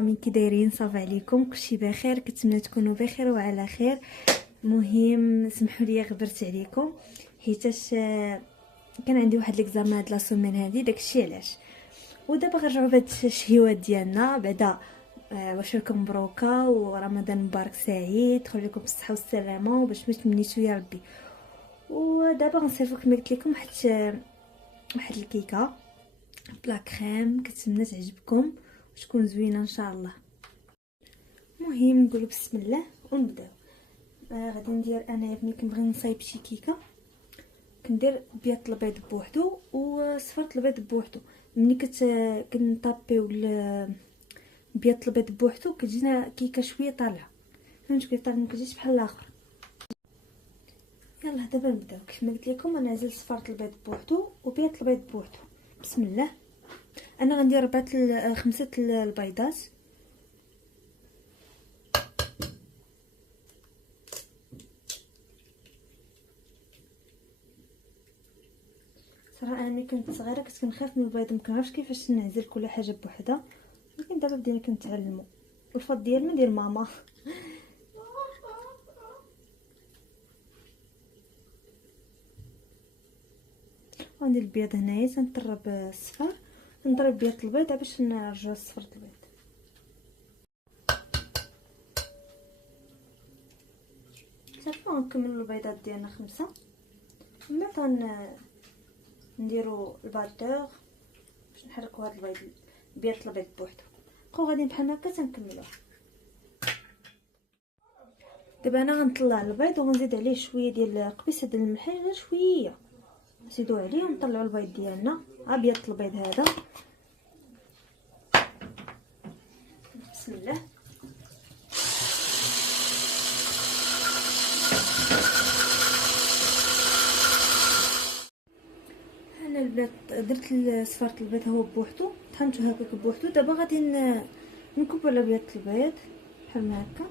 رامي كي دايرين؟ صافي عليكم؟ كلشي بخير؟ كنتمنى تكونوا بخير وعلى خير. مهم سمحوا لي غبرت عليكم حيتاش كان عندي واحد ليكزامان هاد لا سومين هادي، داكشي علاش. ودابا غنرجعوا بهاد الشهيوات ديالنا بعدا. واش راكم مبروكه ورمضان مبارك سعيد، دخل لكم بالصحه والسلامه وباش ما تمنيتو يا ربي. ودابا غنصيفط كما قلت لكم واحد الكيكه بلا كريم، كنتمنى تعجبكم وتكون زوينه ان شاء الله. المهم نقولوا بسم الله ونبداو. غادي ندير انايا ملي كنبغي نصايب شي كيكه كندير بيض البيض بوحدو وصفرت البيض بوحدو. ملي كنطابيو بيض البيض بوحدو كتجينا كيكه شويه طالعه، فهمتوا؟ كيطلع ما كتجيش بحال الاخر. يلا دابا نبداو. كيف ما قلت لكم انا عزلت صفرت البيض بوحدو وبيض البيض بوحدو. بسم الله. انا غندير 5 البيضات. صراحه انا ملي كنت صغيره كنت كنخاف من البيض، مكنعرفش كيفاش نعزل كل حاجه بوحدها، ولكن دابا بدينا كنتعلموا. الفضل ديال من ديال ماما. وندير البيض هنايا تنطرب الصفر، نضرب بيض البيض باش نرجعو الصفر البيض. صافي غنكملوا البيضات ديالنا 5. من بعد نديرو الباتور باش نحركوا هاد بيض البيض بوحدو. بقاو غاديين بحال هكا تنكملوه. دابا انا غنطلع البيض وغنزيد عليه شويه ديال قبيصه ديال الملح، غير شويه نزيدو عليه ونطلعوا البيض ديالنا. بيض البيض هذا. بسم الله. انا البنات درت صفرت البيض هو بوحدو، طحنته هكاك بوحدو. دابا غادي نكبو على بيض البيض بحال ما هكا،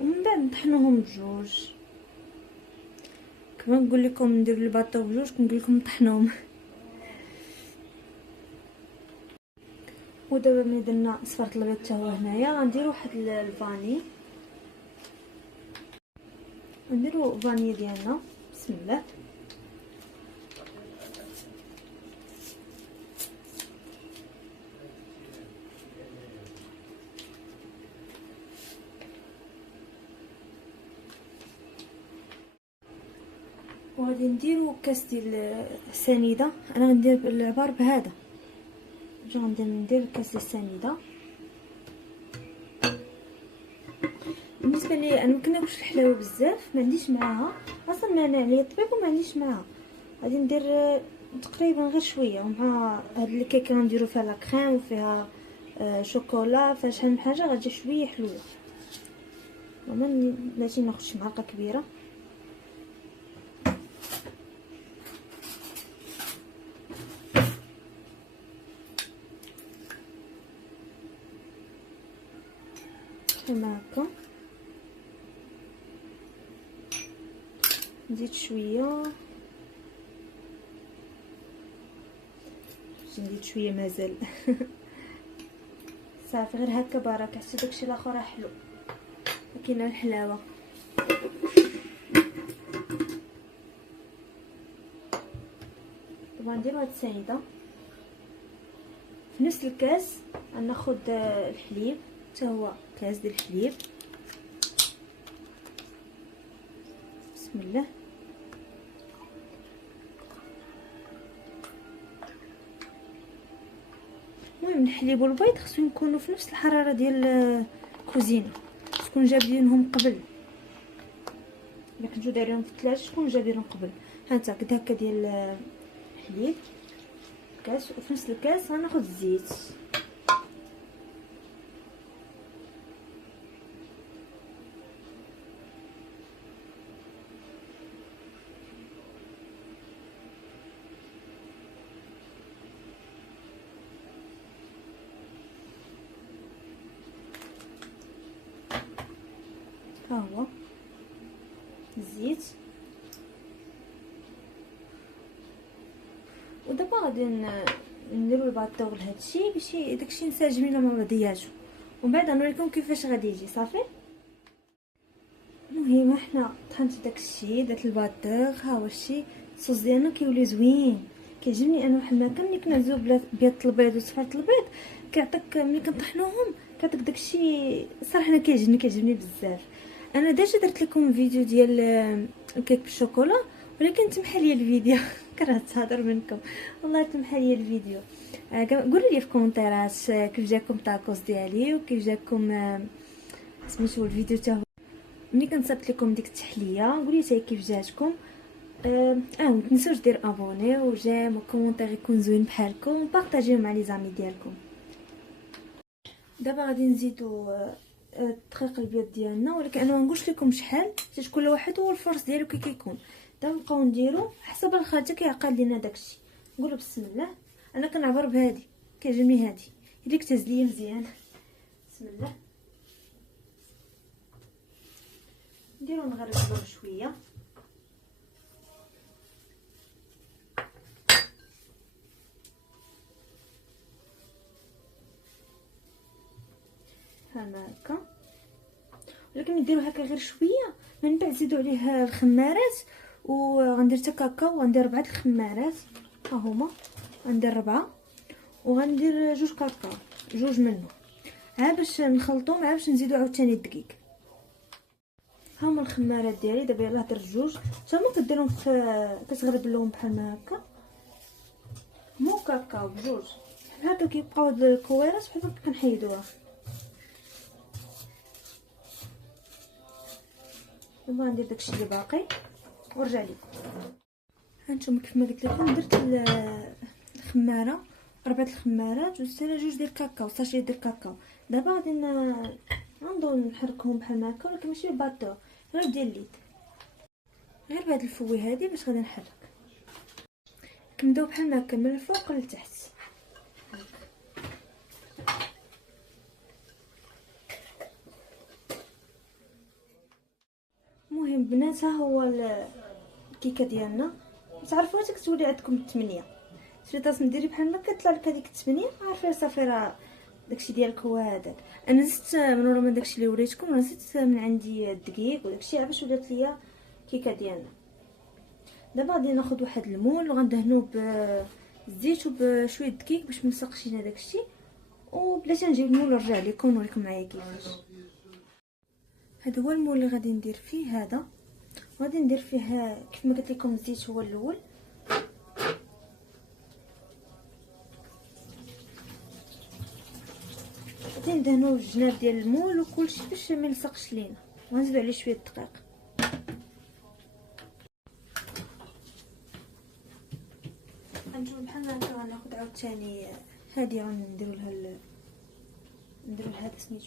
ومن بعد نطحنوهم بجوج. كما نقول لكم ندير الباطو بجوج، كنقول لكم نطحنوهم. ودابا ملي درنا صفرت البيض حتى هو هنايا غنديروا واحد الفاني، نديروا فاني ديالنا. بسم الله. وغادي نديروا كاس ديال السنيده. انا غندير العبار بهذا، ندير كاس ديال السنيده. بالنسبه لي انا مكناكلش الحلاوه بزاف، ما عنديش معاها اصلا مانع عليا الطبيب وما عنديش معاها. غادي ندير تقريبا غير شويه. ومع هاد الكيكه غنديروا فيها لا كريم وفيها شوكولا، فيها شحال من حاجه، غتجي شويه حلوه. بلاتي ناخذ شي معلقه كبيره. كما هكا نزيد شويه، نزيد شويه مازال. صافي غير هكا بركه، حتى داكشي الاخر حلو، كاينه الحلاوه. دابا نديرو هاد السنيده في نفس الكاس. غناخد الحليب، حتى هو كاس ديال الحليب. بسم الله. المهم الحليب والبيض خصهم يكونوا في نفس الحراره ديال الكوزينه، تكون جابدينهم قبل. الا كنتو دايرينهم في الثلاجه تكون جابدينهم قبل. هانتا قد هكا ديال الحليب كاس، وفي نفس الكاس غناخد الزيت. ها هو الزيت. ودابا غادي نديرو الباطو لهادشي باش داكشي نساجمينو مع بعضياتو، ومن بعد غنوريكم كيفاش غادي يجي صافي. المهم حنا طحنت داكشي، درت الباطوغ، ها هو الشي الصوص ديالنا كيولي زوين. كيعجبني انا واحد الماكله ملي كنعزو بيض البيض وصفرة البيض، كيعطيك ملي كنطحنوهم كيعطيك داكشي. صراحه انا كيعجبني بزاف. انا ديجا درت لكم فيديو ديال الكيك بالشوكولا، ولكن تمحى لي الفيديو كرهت تهضر منكم والله، تمحى لي الفيديو. قولوا لي في كومنتيرات كيف جاكم الطاكوس ديالي، وكيف جاكم سميتو الفيديو تا هو. ملي كنصيفط لكم ديك التحليه قولوا لي كيف جاتكم. ما تنسوش دير ابوني وجيم وكومونتير يكون زوين بحالكم، وبارطاجيو مع لي زامي ديالكم. دابا غادي نزيدو دقيق البيض ديالنا، ولكن انا ما نقولش لكم شحال حيت كل واحد هو الفرص ديالو كي كيكون. دابا نبقاو نديرو حسب الخرجه كيعقل لينا داكشي. نقولوا بسم الله. انا كنعبر بهادي، كيعجبني هادي اللي كتهز ليا مزيان. بسم الله. نديرو نغربلو شويه. هكا، ولكن نديرو هكا غير شويه، من بعد نزيدو عليه الخمارات. وغندير حتى كاكاو، وغندير 4 الخمارات ها هما، غندير 4، وغندير 2 كاكاو، 2 منهم، ها باش نخلطوهم، ها باش نزيدو عاوتاني الدقيق. ها هما الخمارات ديالي. دابا يلاه درت 2 حتى هما كديرهم كتغربلهم بحال هكا، مو كاكاو بجوج هكا كيبقاو هاد الكويرات بحال هكا كنحيدوها. دابا غندير داكشي اللي باقي ونرجع لكم. هانتوما كيف ما قلت لكم درت الخماره، 4 الخمارات، وزدت على 2 ديال الكاكاو، ساشي ديال الكاكاو. دابا غادي نضو نحركهم بحال هكا، ولكن ماشي باطو، غير ديال اليد، غير بهاد الفوي هادي باش غادي نحرك. كنبداو بحال هكا من الفوق لتحت. المهم بنات، ها هو الكيكه ديالنا. تعرفوا حتى كتولي عندكم 8 شريطات، نديري بحال هكا كتطلع لك هذيك 8. عارفه صافي راه داكشي ديالك هو هذاك. انا زدت من ورا من داكشي اللي وريتكم، انا زدت من عندي الدقيق وداكشي باش ولات ليا الكيكه ديالنا. دابا غادي ناخذ واحد المول وغندهنوه بالزيت وبشويه دقيق باش ما نسقش لينا داكشي، وبلاتي نجيب المول ونرجع لكم نوريكم معايا كيفاش. هذا هو المول اللي غادي ندير فيه هذا، غادي ندير فيه كيف ما قلت لكم الزيت هو الاول. غادي ندهنو الجناب ديال المول وكلشي باش ما يلصقش لينا، وغنزيدو عليه شويه الدقيق. غنجيو بحال هكا، غناخد عاوتاني هادي غنديرو لها هذا سميتو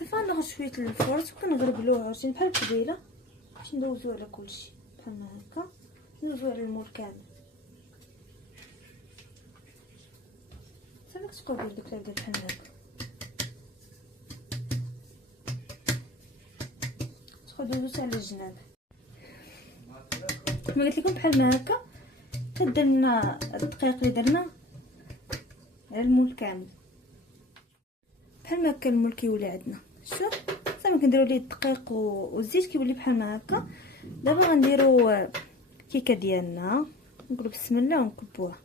صافي. غناخد شويه الفرص وكنغربلوه عاوتاني بحال القبيله باش ندوزو على كلشي بحال هكا، ندوزو على المول كامل. صافي كتبقاو دير دوك العباد بحال هكا، تاخدو دوز على الجناب كما قلت لكم بحال ما هكا. كدرنا الدقيق اللي درنا على المول كامل بحال ما هكا. المول كيولي عندنا شوف صافي، كنديروا ليه الدقيق والزيت كيولي بحال ما هكا. دابا غنديروا الكيكه ديالنا، نقولوا بسم الله ونكبوها.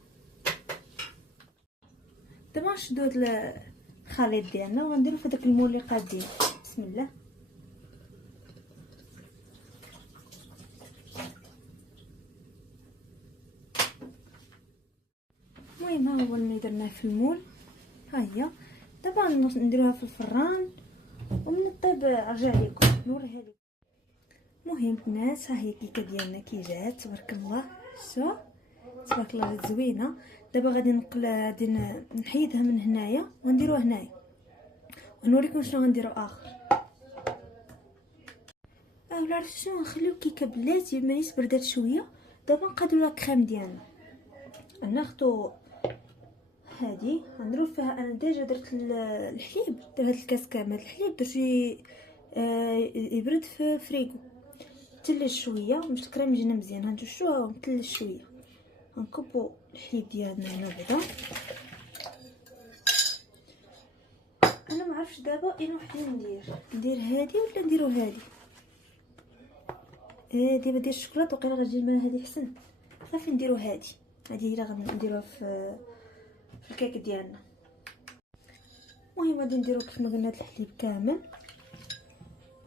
دابا نشدو هاد الخليط ديالنا وغنديرو في داك المول اللي قادين. بسم الله. المهم ها هو اللي درناه في المول، ها هي. دابا نديروها في الفران ومن الطيب ارجع لكم نوريها لكم. المهم الناس، ها هي الكيكه ديالنا كي جات تبارك الله. شوف تبارك الله زوينه. دابا غادي نحيدها من هنايا ونديروها هنايا ونوريكم شنو غنديرو اخر. ولا عرفتوا شنو، نخليو الكيكه بلاتي مانيش بردات شويه. دابا نقادو لا كريم ديالنا، ناخذوا هادي غنديرو فيها. انا ديجا درت الحليب، درت هاد الكاس كامل الحليب درت يبرد في فريغو. تلج شويه باش الكريم يجينا مزيان. غنجوشوها ونتلج شويه. غنكبوا الحليب ديالنا هنا بعدا. انا ما عرفتش دابا اين وحده ندير هذه ولا نديرو هذه. هذه بدير الشوكولاط وقيلا غتجي معها هذه حسن. صافي نديرو هذه هي اللي غنديروها في الكيك ديالنا. المهم غادي نديرو كيف ما قلنا هاد الحليب كامل.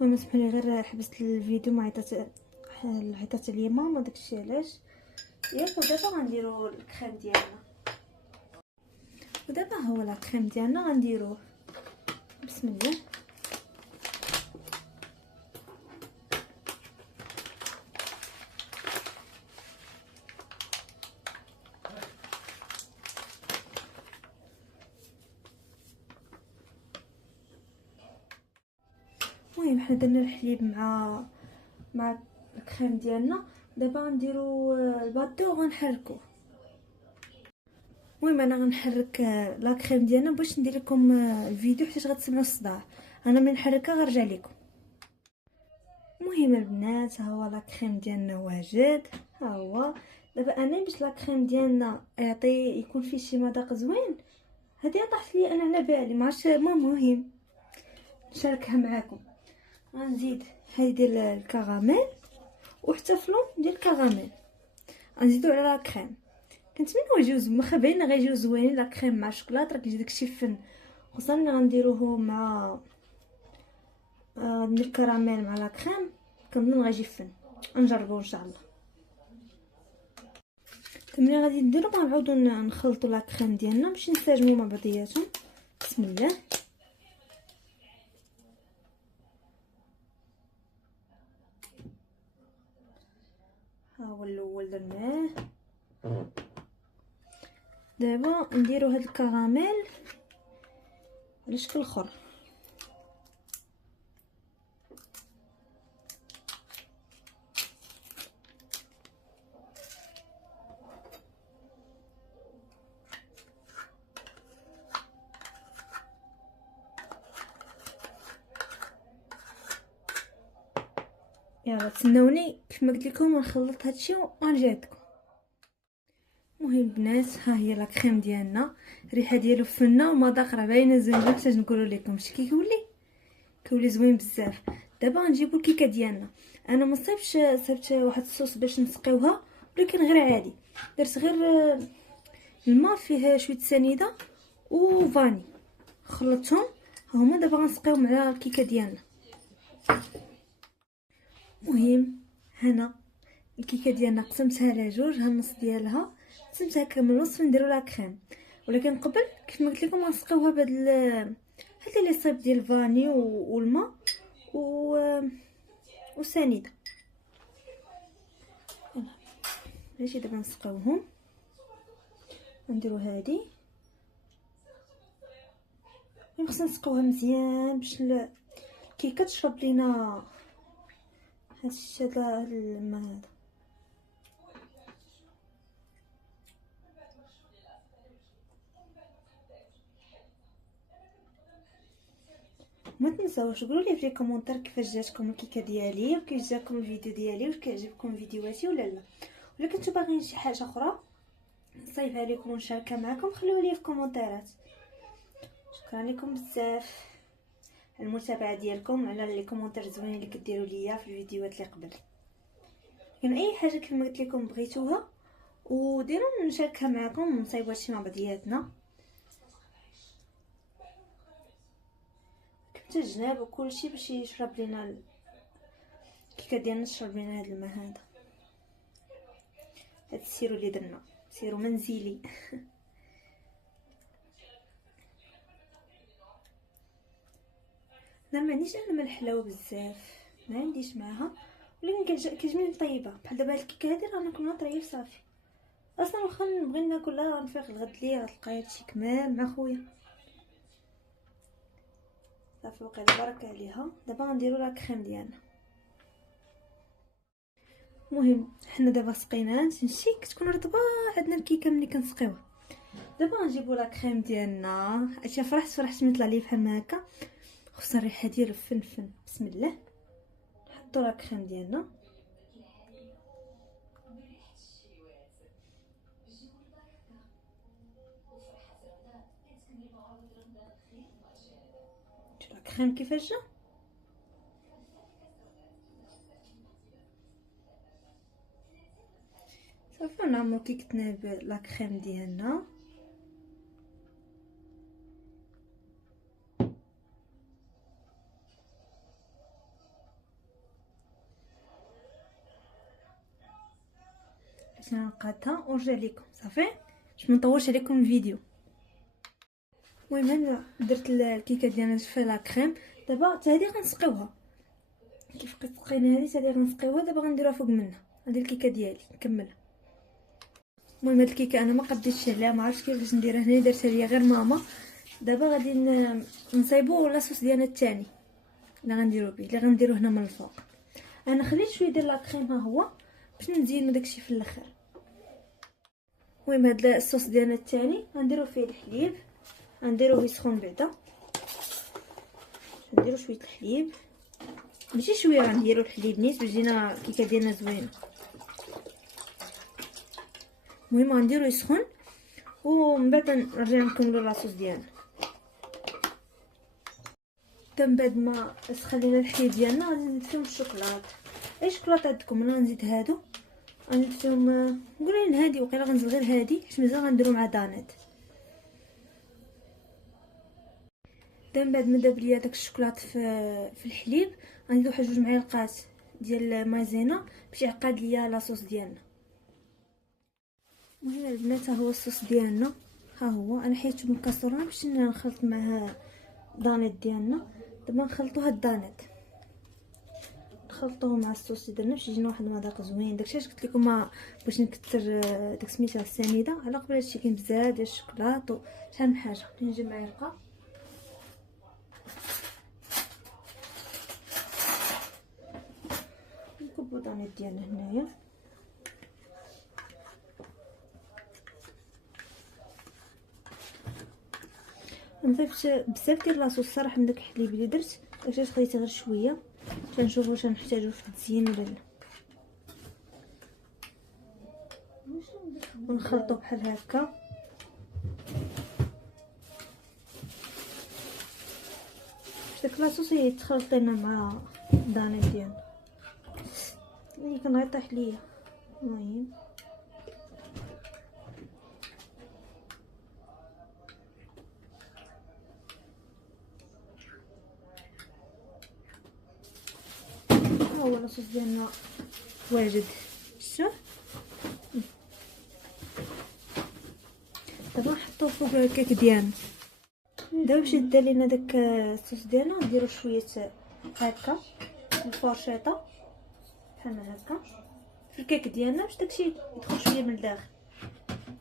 المهم سمحوا لي غير حبست الفيديو ما عيطات عليا ماما داكشي علاش. ياك ودابا غنديرو الكريم ديالنا. ودابا هو لا كريم ديالنا غنديروه. بسم الله. المهم حنا درنا الحليب مع الكريم ديالنا. دابا غنديرو الباطو وغنحركوه. المهم انا غنحرك لا كريم ديالنا باش ندير لكم الفيديو حيت غتسمعوا الصداع. انا من نحركها غنرجع لكم. المهم البنات ها هو لا كريم ديالنا واجد. ها هو دابا انا باش لا كريم ديالنا يكون فيه شي مذاق زوين. هذه طاحت لي انا على بالي ما عرفتش. المهم نشاركها معاكم. غنزيد هاي ديال الكراميل وحتى فلون ديال الكراميل غنزيدو على لا كريم. كنتمنوا يجيو واخا باين غيجيو زوينين. لا كريم مع الشوكولاط راه كيجي داكشي فن. خصوصا ملي غنديروه مع ندير الكراميل مع لا كريم كنظن غيجي فن. نجربوه ان شاء الله. ملي غادي نديرو غنعاودو نخلطوا لا كريم ديالنا باش ينسجموا مع بعضياتهم. بسم الله. ها هو الاول درناه. دابا نديرو هاد الكراميل على شكل اخر. يلا تسناوني كيف ما قلت لكم نخلط هادشي ونرجع لكم. المهم البنات ها هي لا كريم ديالنا. الريحه ديالو فنه ومذاق راه باينه زوينه. باش نقولوا لكم شتي كيولي زوين بزاف. دابا غنجيبو الكيكه ديالنا. انا ما صيبت واحد الصوص باش نسقيوها ولكن غير عادي. درت غير الماء فيه شويه سنيده وفاني خلطتهم. ها هما دابا غنسقيوهم على الكيكه ديالنا. المهم هنا الكيكه ديالنا قسمتها على جوج. ها النص ديالها قسمتها كامل نص نديرو لا كريم. ولكن قبل كيف ما قلت لكم غنسقيوها بهاد هاد لي صيب ديال الفاني والماء وسنيده. ماشي دابا نسقيوهم. نديرو هادي خصنا نسقيوها مزيان باش الكيكه تشرب لينا هادشي هذا الماء هذا. ما تنساوش قولوا لي في الكومونتير كيفاش جاتكم الكيكه ديالي وكيفاش جاكم الفيديو ديالي واش كيعجبكم فيديوهاتي ولا لا. ولا كنتو باغيين شي حاجه اخرى نصايبها لكم ونشاركها معكم خليوها لي في الكومونتيرات. شكرا لكم بزاف على المتابعه ديالكم على لي كومونتير زوينين اللي كديروا ليا في الفيديوهات اللي قبل. كاين اي حاجه كما قلت لكم بغيتوها وديروا نشاركها معكم ونصايبوا هادشي مع بعضياتنا. كنت الجناب وكلشي باش يشرب لينا الكيكه ديالنا تشرب لينا هذا الماء هذا. هاد السيرو اللي درنا سيرو منزلي. لا ما عنديش انا من الحلاوه بزاف ما عنديش معاها. ولكن كتجبني طيبه بحال دابا هاد الكيكه هادي راه ناكلها طريه صافي. اصلا واخا نبغي ناكلها غنفيق الغد ليا غتلقاي هادشي كمال مع خويا صافي. وقيلا بركه عليها. دابا غنديرو لا كريم ديالنا. المهم حنا دابا سقينا نمشي كتكون رطبه عندنا الكيكه ملي كنسقيوها. دابا غنجيبو لا كريم ديالنا. عرفتي فرحت من طلع لي بحال هكا. خصنا الريحه ديالو فن. بسم الله. نحطو لا كريم ديالنا لاكريم كيفاش جا. صافي نعمرو كيكتنا بلاكريم ديالنا. باش نقادها ونرجع لكم. صافي باش منطولش عليكم الفيديو. المهم انا درت الكيكه ديالنا في لاكريم. دابا حتى هذه غنسقيوها كيف سقينا هذه، حتى هذه غنسقيوها. دابا غنديروها فوق منها. هذه الكيكه ديالي نكملها. المهم هاد الكيكه انا ما قديتش عليها، ما عرفتش كيفاش نديرها هنا، درتها ليا غير ماما. دابا غادي نصايبو لاصوص ديالنا الثاني اللي غنديرو به، اللي غنديرو هنا من الفوق. انا خليت شويه ديال لاكريم ها هو باش نزينو داكشي في الاخر. المهم هاد الصوص ديالنا الثاني غنديرو فيه الحليب، غنديروه يسخن بعدا. نديرو شويه الحليب، ماشي شويه، غنديرو الحليب نيت باش تجينا الكيكه ديالنا زوينه. المهم غنديرو يسخن ومن بعد نرجع نكملو لاصوص ديالنا. من بعد ما سخلينا الحليب ديالنا غادي نزيد فيهم الشوكولات. اي شوكولات عندكم، انا غنزيد هادو، غنزيد فيهم نقول هادي، وقيلا غنزيد غير هادي حيت مزال غنديرو مع دانيت. من بعد ما داب ليا داك الشوكولات في الحليب غنزيدو واحد 2 معالق ديال مايزينا باش يعقد ليا لاصوص ديالنا. المهم البنات ها هو الصوص ديالنا، ها هو انا حيدته من الكاسرونه باش نخلط معاه دانيت ديالنا. دابا نخلطو هاد الدانيت، نخلطوه مع الصوص اللي درنا باش يجينا واحد المذاق زوين. داكشي علاش قلت لكم باش نكثر داك سميتها السنيده على قبل هادشي. كاين بزاف ديال الشوكولات وشحال من حاجه. نجيب معلقه نكبو دانيت ديالنا هنايا. نضيف بزاف ديال لاصوص صراحه من داك الحليب اللي درت، داكشي خديت غير شويه باش نشوف واش نحتاجو في التزيين ولا لا. ونخلطو بحال هكا. داك لاصوص يتخلط لنا مع الدانيت ديالنا اللي كان غيطيح ليا. المهم ها هو اللاصوص ديالنا واجد. شوف دابا نحطوه فوق الكيك ديالنا. دابا باش يدار لينا داك الصوص ديالنا نديرو شويه هكا الفرشيطه بحال هكا في الكيك ديالنا باش داكشي يدخل شويه من الداخل،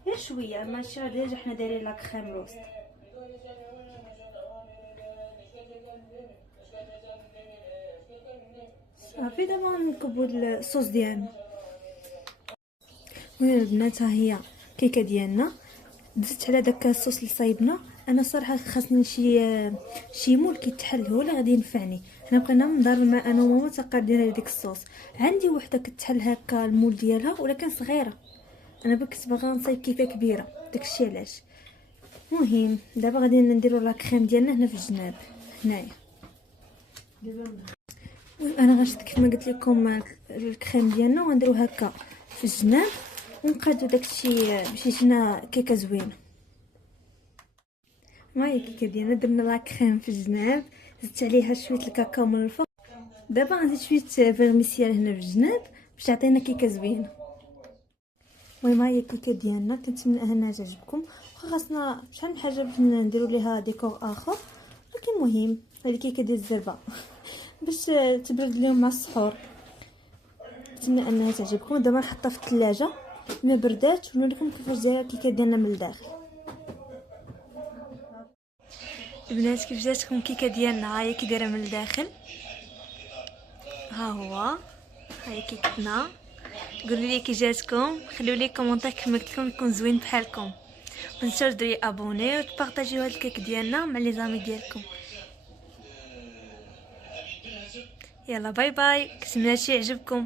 غير شويه. ماشي غير حنا دايرين لا كريم روست. صافي دابا نكبو الصوص ديالنا. المهم البنات ها هي الكيكه ديالنا. زدت على داك الصوص اللي صايبنا. انا صراحه خاصني شي مول كيتحل هو اللي غادي ينفعني. حنا بقينا نضرب مع انا وماما تقادين على ديك الصوص. عندي وحده كتحل هكا المول ديالها ولكن صغيره، انا كنت باغا نصايب كيكه كبيره، داكشي علاش. المهم دابا غادي نديرو لا كريم ديالنا هنا في الجناب هنايا. انا غنشد كيف ما قلت لكم الكريم ديالنا وغنديرو هكا في الجناب ونقادو داكشي باش يجينا كيكه زوينه. ما هي الكيكه ديالنا درنا لا كريم في الجناب، زدت عليها شويه الكاكاو من الفوق. دابا غنزيد شويه فيرميسيال هنا في الجناب باش تعطينا كيكه زوينه. المهم هي الكيكه ديالنا، كنتمنى انها تعجبكم. خاصنا شحال من حاجه باش نديروا ليها ديكور اخر، ولكن المهم هذه الكيكه ديال الزربه باش تبرد اليوم مع السحور. نتمنى انها تعجبكم. دابا نحطها في الثلاجه ما بردات ونوريكم كيفاش دايره الكيكه ديالنا من الداخل. البنات كيف جاتكم الكيكه ديالنا؟ ها هي كي دايره من الداخل. ها هو هاي كيكتنا. قولوا لي كي جاتكم، خليوا لي كومونتير كيف ما قلت لكم يكون زوين بحالكم. ما تنساوش ديروا ابوني وتبارطاجيو هاد الكيك ديالنا مع لي زامي ديالكم. يلا باي باي، كنتمنى هادشي يعجبكم.